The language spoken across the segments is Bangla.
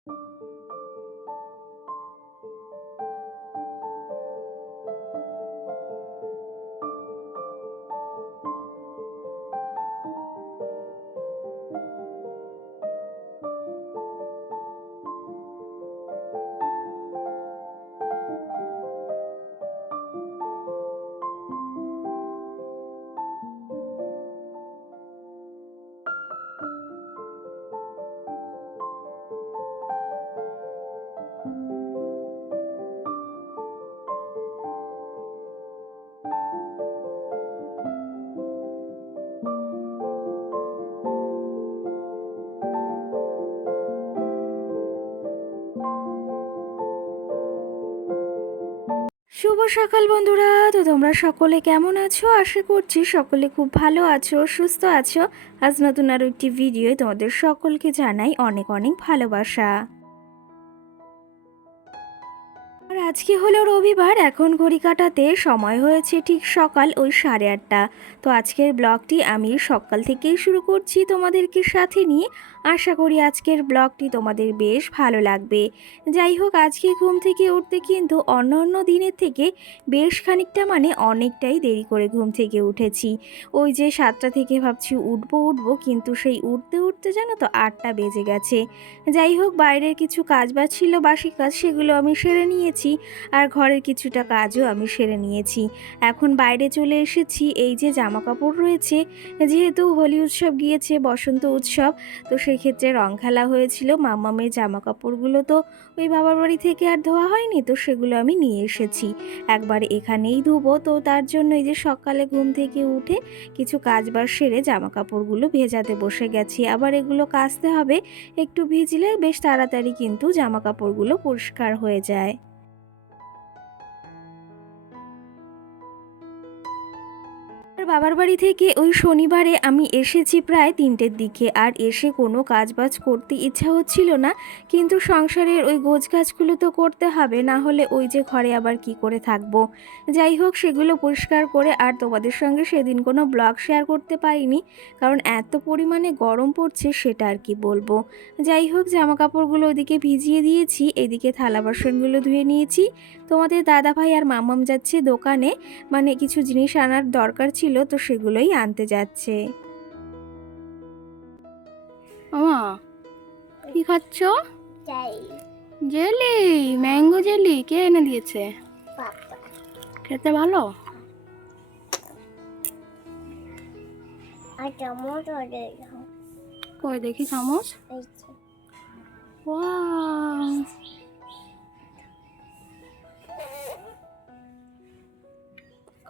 শুভ সকাল বন্ধুরা। তো তোমরা সকলে কেমন আছো? আশা করছি সকলে খুব ভালো আছো, সুস্থ আছো। আজ নতুন আরও একটি ভিডিওয় তোমাদের সকলকে জানাই অনেক অনেক ভালোবাসা। আর আজকে হলো রবিবার, এখন ঘড়ি কাটাতে সময় হয়েছে ঠিক সকাল ওই 8:30। তো আজকের ব্লগটি আমি সকাল থেকেই শুরু করছি তোমাদেরকে সাথে নিয়ে। আশা করি আজকের ব্লগটি তোমাদের বেশ ভালো লাগবে। যাই হোক, আজকে ঘুম থেকে উঠতে কিন্তু অন্য অন্য দিনের থেকে বেশ খানিকটা অনেকটাই দেরি করে ঘুম থেকে উঠেছি। ওই যে 7টা থেকে ভাবছি উঠবো, কিন্তু সেই উঠতে উঠতে জানো তো 8টা বেজে গেছে। যাই হোক, বাইরের কিছু কাজ ছিল, বাসি কাজ, সেগুলো আমি সেরে নিয়েছি। আর ঘরের কিছুটা কাজও আমি সেরে নিয়েছি। এখন বাইরে চলে এসেছি। এই যে জামা কাপড় রয়েছে, যেহেতু হোলি উৎসব গিয়েছে, বসন্ত উৎসব, তো সেক্ষেত্রে রং খেলা হয়েছিল। মাম্মামের জামা কাপড়গুলো তো ওই বাবার বাড়ি থেকে আর ধোয়া হয়নি, তো সেগুলো আমি নিয়ে এসেছি। একবার এখানেই ধুবো, তো তার জন্য এই যে সকালে ঘুম থেকে উঠে কিছু কাজবাজ সেরে জামা কাপড়গুলো ভেজাতে বসে গেছি। আবার এগুলো কাচতে হবে, একটু ভিজলে বেশ তাড়াতাড়ি কিন্তু জামা কাপড়গুলো পরিষ্কার হয়ে যায়। বাবার বাড়ি থেকে ওই শনিবারে আমি এসেছি প্রায় 3টের দিকে। আর এসে কোনো কাজবাজ করতে ইচ্ছা হচ্ছিল না, কিন্তু সংসারের ওই গোছগাছগুলো তো করতে হবে, না হলে ওই যে ঘরে আবার কি করে থাকবো। যাই হোক, সেগুলো পরিষ্কার করে আর তোমাদের সঙ্গে সেদিন কোনো ব্লগ শেয়ার করতে পারিনি, কারণ এত পরিমাণে গরম পড়ছে সেটা আর কি বলবো। যাই হোক, জামা কাপড়গুলো ওদিকে ভিজিয়ে দিয়েছি, এদিকে থালা বাসনগুলো ধুয়ে নিয়েছি। তোমাদের দাদাভাই আর মাম্মাম যাচ্ছে দোকানে, কিছু জিনিস আনার দরকার ছিল, তো সেগুলোই আনতে যাচ্ছে। ওমা, কি খাচ্ছ? Jelly, mango jelly. কে এনে দিয়েছে? খেতে ভালো? কই দেখি চামচ। ওয়াও,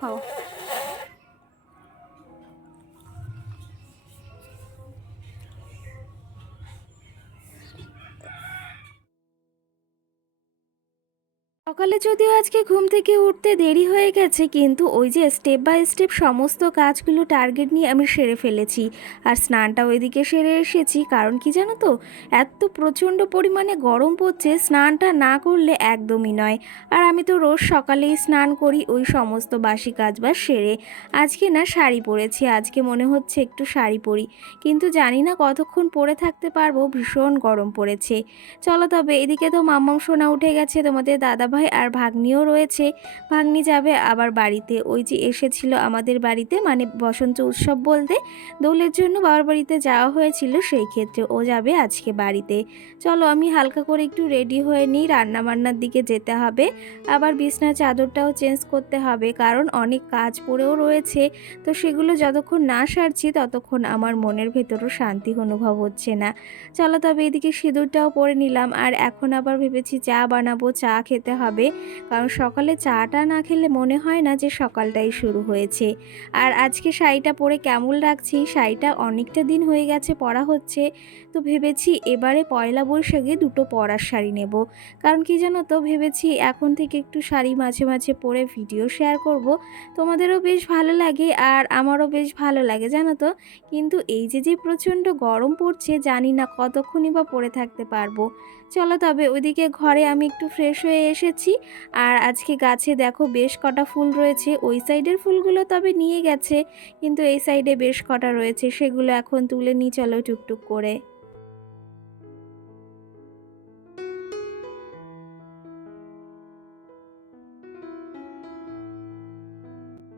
খাও। সকালে যদিও আজকে ঘুম থেকে উঠতে দেরি হয়ে গেছে, কিন্তু ওই যে স্টেপ বাই স্টেপ সমস্ত কাজগুলো টার্গেট নিয়ে আমি সেরে ফেলেছি। আর স্নানটা ওইদিকে সেরে এসেছি, কারণ কি জানো তো, এত প্রচণ্ড পরিমাণে গরম পড়ছে, স্নানটা না করলে একদমই নয়। আর আমি তো রোজ সকালেই স্নান করি ওই সমস্ত বাসি কাজ বা সেরে। আজকে না শাড়ি পরেছি, আজকে মনে হচ্ছে একটু শাড়ি পরি, কিন্তু জানি না কতক্ষণ পরে থাকতে পারবো, ভীষণ গরম পড়েছে। চলো তবে, এদিকে তো মাম্মাম সোনা উঠে গেছে, তোমাদের দাদাভাই আর ভাগ্নিও রয়েছে। ভাগ্নি যাবে আবার বাড়িতে, ওই যে এসেছিল আমাদের বাড়িতে, বসন্ত উৎসব বলতে দোলের জন্য বাবার বাড়িতে যাওয়া হয়েছিল, সেই ক্ষেত্রে ও যাবে আজকে বাড়িতে। চলো, আমি হালকা করে একটু রেডি হয়ে নিই, রান্না বান্নার দিকে যেতে হবে। আবার বিছনার চাদরটাও চেঞ্জ করতে হবে, কারণ অনেক কাজ পড়েও রয়েছে। তো সেগুলো যতক্ষণ না সারছি ততক্ষণ আমার মনের ভেতরও শান্তি অনুভব হচ্ছে না। চলো তবে, এদিকে সিঁদুরটাও পরে নিলাম। আর এখন আবার ভেবেছি চা বানাবো, চা খেতে হবে, কারণ সকালে চাটা না খেলে মনে হয় না যে সকালটাই শুরু হয়েছে। আর আজকে শাড়িটা পরে কেমন লাগছে, শাড়িটা অনেকটা দিন হয়ে গেছে পরা হচ্ছে, তো ভেবেছি এবারে পয়লা বৈশাখে দুটো পরার শাড়ি নেব। কারণ কি জানো তো, ভেবেছি এখন থেকে একটু শাড়ি মাঝে মাঝে পরে ভিডিও শেয়ার করব, তোমাদেরও বেশ ভালো লাগে আর আমারও বেশ ভালো লাগে জানো তো। কিন্তু এই যে প্রচণ্ড গরম পড়ছে, জানি না কতক্ষণই বা পরে থাকতে পারবো। চলো তবে, ওইদিকে ঘরে আমি একটু ফ্রেশ হয়ে এসেছি। আর আজকে গাছে দেখো বেশ কটা ফুল রয়েছে, ওই সাইডের ফুলগুলো তবে নিয়ে গেছে, কিন্তু এই সাইডে বেশ কটা রয়েছে, সেগুলো এখন তুলে নিই চলো টুকটুক করে।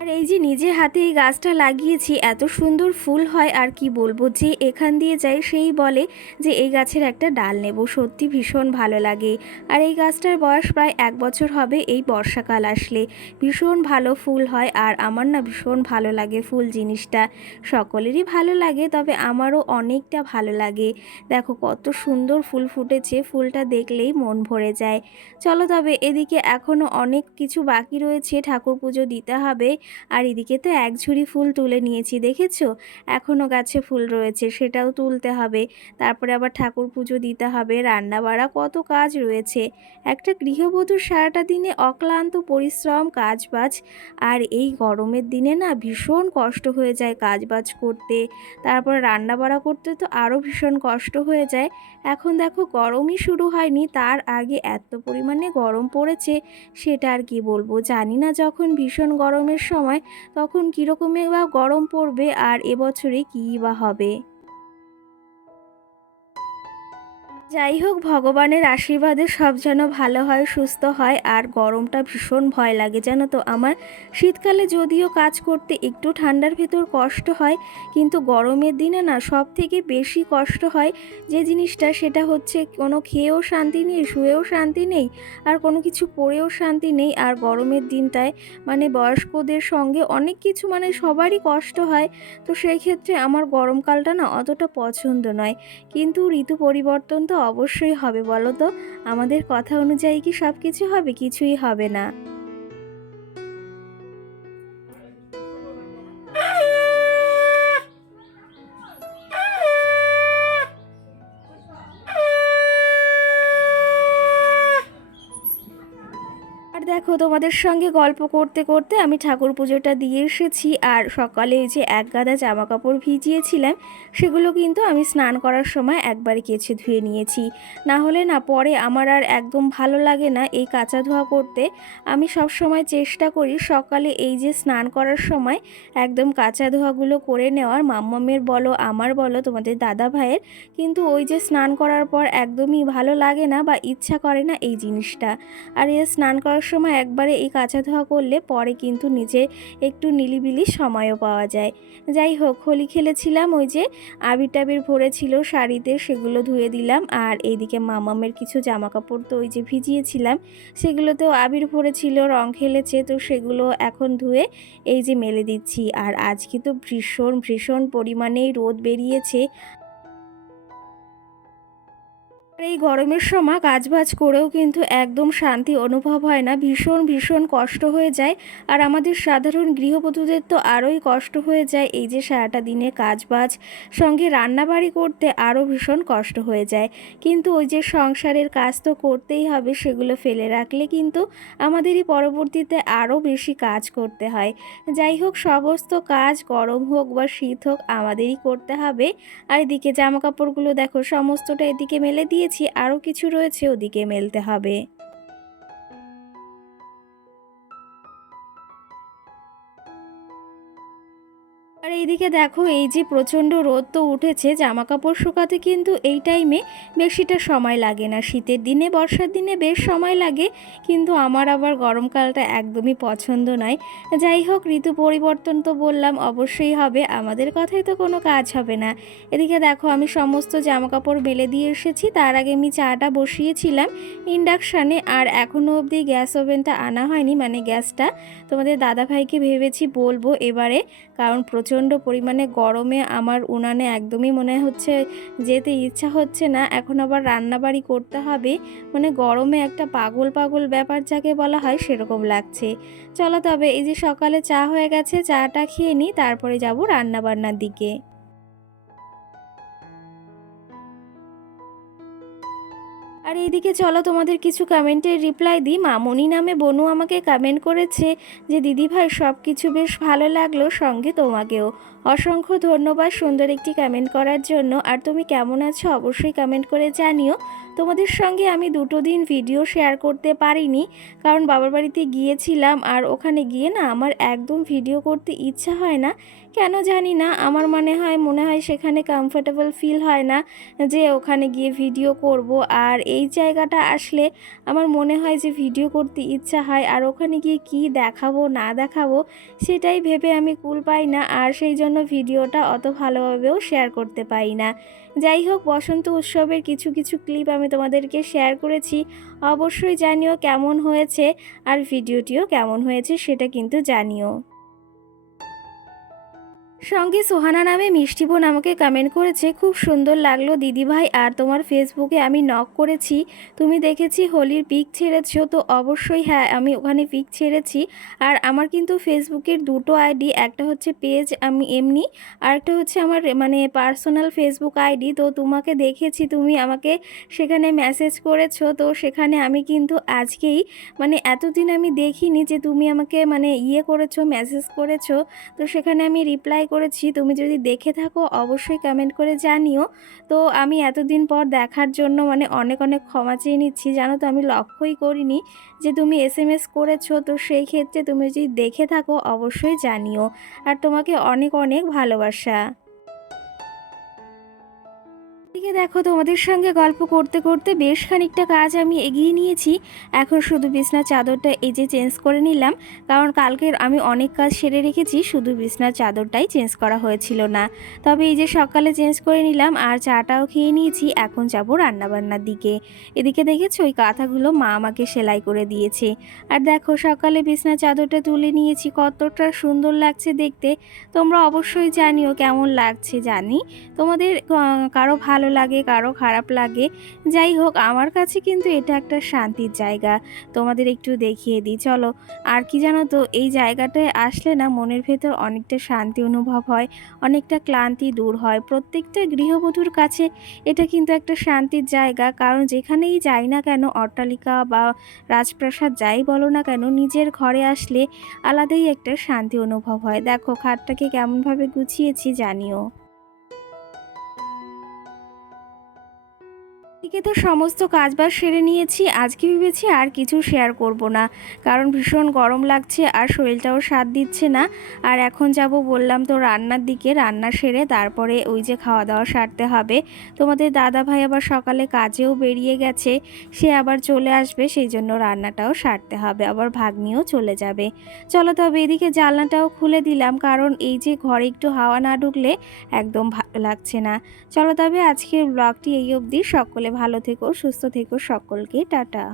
আর এই যে নিজের হাতে এই গাছটা লাগিয়েছি, এত সুন্দর ফুল হয় আর কি বলবো, যে এখান দিয়ে যায় সেই বলে যে এই গাছের একটা ডাল নেব। সত্যি ভীষণ ভালো লাগে। আর এই গাছটার বয়স প্রায় 1 বছর হবে এই বর্ষাকাল আসলে। ভীষণ ভালো ফুল হয় আর আমার না ভীষণ ভালো লাগে ফুল জিনিসটা। সকলেরই ভালো লাগে, তবে আমারও অনেকটা ভালো লাগে। দেখো কত সুন্দর ফুল ফুটেছে, ফুলটা দেখলেই মন ভরে যায়। চলো তবে এদিকে এখনও অনেক কিছু বাকি রয়েছে, ঠাকুর পুজো দিতে হবে। আর এদিকে তো এক ঝুড়ি ফুল তুলে নিয়েছি, দেখেছো? এখনও গাছে ফুল রয়েছে, সেটাও তুলতে হবে। তারপরে আবার ঠাকুর পুজো দিতে হবে, রান্না বাড়া কত কাজ রয়েছে। একটা গৃহবধূর সারাটা দিনে অক্লান্ত পরিশ্রম, কাজবাজ। আর এই গরমের দিনে না ভীষণ কষ্ট হয়ে যায় কাজবাজ করতে। তারপর রান্না বাড়া করতে তো আরও ভীষণ কষ্ট হয়ে যায়। এখন দেখো গরমই শুরু হয়নি, তার আগে এত পরিমাণে গরম পড়েছে, সেটা আর কি বলবো। জানি না যখন ভীষণ গরমের সময় তখন কীরকমই বা গরম পড়বে, আর এবছরে কী বা হবে। যাই হোক, ভগবানের আশীর্বাদে সব যেন ভালো হয়, সুস্থ হয়। আর গরমটা ভীষণ ভয় লাগে জানো তো আমার। শীতকালে যদিও কাজ করতে একটু ঠান্ডার ভেতর কষ্ট হয়, কিন্তু গরমের দিনে না সব থেকে বেশি কষ্ট হয় যে জিনিসটা, সেটা হচ্ছে কোনো খেয়েও শান্তি নেই, শুয়েও শান্তি নেই, আর কোনো কিছু পরেও শান্তি নেই। আর গরমের দিনটায় মানে বয়স্কদের সঙ্গে অনেক কিছু মানে সবারই কষ্ট হয়। তো সেই ক্ষেত্রে আমার গরমকালটা না অতটা পছন্দ নয়। কিন্তু ঋতু পরিবর্তন তো অবশ্যই হবে, বলো তো? আমাদের কথা অনুযায়ী কি সব কিছু হবে? কিছুই হবে না। আর দেখো তোমাদের সঙ্গে গল্প করতে করতে আমি ঠাকুর পুজোটা দিয়ে এসেছি। আর সকালে ওই যে এক গাদা জামা কাপড় ভিজিয়েছিলাম, সেগুলো কিন্তু আমি স্নান করার সময় একবারে কেচে ধুয়ে নিয়েছি। না হলে না পরে আমার আর একদম ভালো লাগে না এই কাচা ধোয়া করতে। আমি সব সময় চেষ্টা করি সকালে এই যে স্নান করার সময় একদম কাচা ধোয়াগুলো করে নেওয়ার, মাম্মামের বলো আমার বলো তোমাদের দাদা ভাইয়ের। কিন্তু ওই যে স্নান করার পর একদমই ভালো লাগে না বা ইচ্ছা করে না এই জিনিসটা। আর এই স্নান করার সময় একবারে এই কাচা ধোয়া করলে পরে কিন্তু নিজে একটু নিলিবিলি সময়ও পাওয়া যায়। যাই হোক, হোলি খেলেছিলাম, ওই যে আবির টাবির ভরেছিল শাড়িতে, সেগুলো ধুয়ে দিলাম। আর এইদিকে মামামের কিছু জামা কাপড় তো ওই যে ভিজিয়েছিলাম, সেগুলোতেও আবির ভরেছিল, রং খেলেছে, তো সেগুলো এখন ধুয়ে এই যে মেলে দিচ্ছি। আর আজকে তো ভীষণ ভীষণ পরিমাণেই রোদ বেরিয়েছে। এই গরমের সময় কাজবাজ করেও কিন্তু একদম শান্তি অনুভব হয় না, ভীষণ ভীষণ কষ্ট হয়ে যায়। আর আমাদের সাধারণ গৃহবধূদের তো আরোই কষ্ট হয়ে যায়, এই যে সারাটা দিনে কাজবাজ সঙ্গে রান্নাবাড়ি করতে আরও ভীষণ কষ্ট হয়ে যায়। কিন্তু ওই যে সংসারের কাজ তো করতেই হবে, সেগুলো ফেলে রাখলে কিন্তু আমাদেরই পরবর্তীতে আরও বেশি কাজ করতে হয়। যাই হোক, সমস্ত কাজ গরম হোক বা শীত হোক আমাদেরই করতে হবে। আর এদিকে জামা কাপড়গুলো দেখো সমস্তটা এদিকে মেলে দিয়েছি, আরও কিছু রয়েছে ওদিকে মেলতে হবে। আর এইদিকে দেখো এই যে প্রচণ্ড রোদ তো উঠেছে, জামা কাপড় শুকাতে কিন্তু এই টাইমে বেশিটা সময় লাগে না। শীতের দিনে বর্ষার দিনে বেশ সময় লাগে, কিন্তু আমার আবার গরমকালটা একদমই পছন্দ নয়। যাই হোক, ঋতু পরিবর্তন তো বললাম অবশ্যই হবে, আমাদের কথায় তো কোনো কাজ হবে না। এদিকে দেখো আমি সমস্ত জামা কাপড় মেলে দিয়ে এসেছি, তার আগে আমি চাটা বসিয়েছিলাম ইন্ডাকশানে। আর এখনও অবধি গ্যাস ওভেনটা আনা হয়নি, মানে গ্যাসটা তোমাদের দাদাভাইকে ভেবেছি বলবো এবারে, কারণ প্রচণ্ড পরিমাণে গরমে আমার উনানে একদমই মনে হচ্ছে যেতে ইচ্ছা হচ্ছে না। এখন আবার রান্নাবাড়ি করতে হবে, মানে গরমে একটা পাগল পাগল ব্যাপার যাকে বলা হয় সেরকম লাগছে। চলো তবে এই যে সকালে চা হয়ে গেছে, চাটা খেয়ে নিই, তারপরে যাব রান্নাবান্নার দিকে। আর এইদিকে চলো তোমাদের কিছু কমেন্টের রিপ্লাই দিই। মামনি নামে বনু আমাকে কমেন্ট করেছে যে দিদিভাই সব কিছু বেশ ভালো লাগলো, সঙ্গে তোমাকেও অসংখ্য ধন্যবাদ সুন্দর একটি কমেন্ট করার জন্য। আর তুমি কেমন আছো অবশ্যই কমেন্ট করে জানিও। তোমাদের সঙ্গে আমি 2 দিন ভিডিও শেয়ার করতে পারিনি, কারণ বাবার বাড়িতে গিয়েছিলাম। আর ওখানে গিয়ে না আমার একদম ভিডিও করতে ইচ্ছা হয় না, কেন জানি না, আমার মনে হয় সেখানে কমফোর্টেবল ফিল হয় না যে ওখানে গিয়ে ভিডিও করব। আর এই জায়গাটা আসলে আমার মনে হয় যে ভিডিও করতে ইচ্ছা হয়, আর ওখানে গিয়ে কি দেখাবো না দেখাবো সেটাই ভেবে আমি কুল পাই না, আর সেই জন্য ভিডিওটা অত ভালোভাবেও শেয়ার করতে পারি না। যাই হোক, বসন্ত উৎসবের কিছু কিছু ক্লিপ আমি তোমাদেরকে শেয়ার করেছি, অবশ্যই জানিও কেমন হয়েছে, আর ভিডিওটিও কেমন হয়েছে সেটা কিন্তু জানিও। সঙ্গে সোহানা নামে মিষ্টি বোন আমাকে কমেন্ট করেছে, খুব সুন্দর লাগলো দিদিভাই, আর তোমার ফেসবুকে আমি নক করেছি, তুমি দেখেছি হোলির পিক ছেড়েছো। তো অবশ্যই হ্যাঁ, আমি ওখানে পিক ছেড়েছি। আর আমার কিন্তু ফেসবুকের দুটো আইডি, একটা হচ্ছে পেজ আমি এমনি, আর একটা হচ্ছে আমার পার্সোনাল ফেসবুক আইডি। তো তোমাকে দেখেছি, তুমি আমাকে সেখানে মেসেজ করেছো, তো সেখানে আমি কিন্তু আজকেই এতদিন আমি দেখিনি যে তুমি আমাকে করেছো, মেসেজ করেছো। তো সেখানে আমি রিপ্লাই করেছি, তুমি যদি দেখে থাকো অবশ্যই কমেন্ট করে জানিও। তো আমি এতদিন পর দেখার জন্য অনেক অনেক ক্ষমা চেয়ে নিচ্ছি, জানো তো আমি লক্ষ্যই করিনি যে তুমি এসএমএস করেছো। তো সেই ক্ষেত্রে তুমি যদি দেখে থাকো অবশ্যই জানিও, আর তোমাকে অনেক অনেক ভালোবাসা। এদিকে দেখো, তোমাদের সঙ্গে গল্প করতে করতে বেশ খানিকটা কাজ আমি এগিয়ে নিয়েছি। এখন শুধু বিছনার চাদরটা এই যে চেঞ্জ করে নিলাম, কারণ কালকের আমি অনেক কাজ সেরে রেখেছি, শুধু বিছনার চাদরটাই চেঞ্জ করা হয়েছিল না। তবে এই যে সকালে চেঞ্জ করে নিলাম, আর চাটাও খেয়ে নিয়েছি, এখন যাব রান্নাবান্নার দিকে। এদিকে দেখেছো ওই কাঁথাগুলো মা আমাকে সেলাই করে দিয়েছে। আর দেখো সকালে বিছনার চাদরটা তুলে নিয়েছি, কতটা সুন্দর লাগছে দেখতে। তোমরা অবশ্যই জানিও কেমন লাগছে। জানি তোমাদের কারো ভালো লাগে, কারো খারাপ লাগে। যাই হোক, আমার কাছে কিন্তু এটা একটা শান্তির জায়গা। তোমাদের একটু দেখিয়ে দিই চলো। আর কি জানো তো, এই জায়গাটায় আসলে না মনের ভেতর অনেকটা শান্তি অনুভব হয়, অনেকটা ক্লান্তি দূর হয়। প্রত্যেকটা গৃহবধূর কাছে এটা কিন্তু একটা শান্তির জায়গা, কারণ যেখানেই যাই না কেন, অট্টালিকা বা রাজপ্রাসাদ যাই বলো না কেন, নিজের ঘরে আসলে আলাদাই একটা শান্তি অনুভব হয়। দেখো খাটটাকে কেমনভাবে গুছিয়েছি জানিও। এদিকে তো সমস্ত কাজবাজ সেরে নিয়েছি, আজকে ভেবেছি আর কিছু শেয়ার করব না, কারণ ভীষণ গরম লাগছে আর শরীরটাও সাথ দিচ্ছে না। আর এখন যাব বললাম তো রান্নার দিকে, রান্না সেরে তারপরে ওই যে খাওয়া দাওয়া সারতে হবে। তোমাদের দাদা ভাই আবার সকালে কাজেও বেরিয়ে গেছে, সে আবার চলে আসবে, সেই জন্য রান্নাটাও সারতে হবে, আবার ভাগ্নিও চলে যাবে। চলো তবে এদিকে জানলাটাও খুলে দিলাম, কারণ এই যে ঘরে একটু হাওয়া না ঢুকলে একদম ভালো লাগছে না। চলো তবে আজকের ব্লগটি এই অবধি। সকলে ভালো থেকো, সুস্থ থেকো, সকলকে টাটা।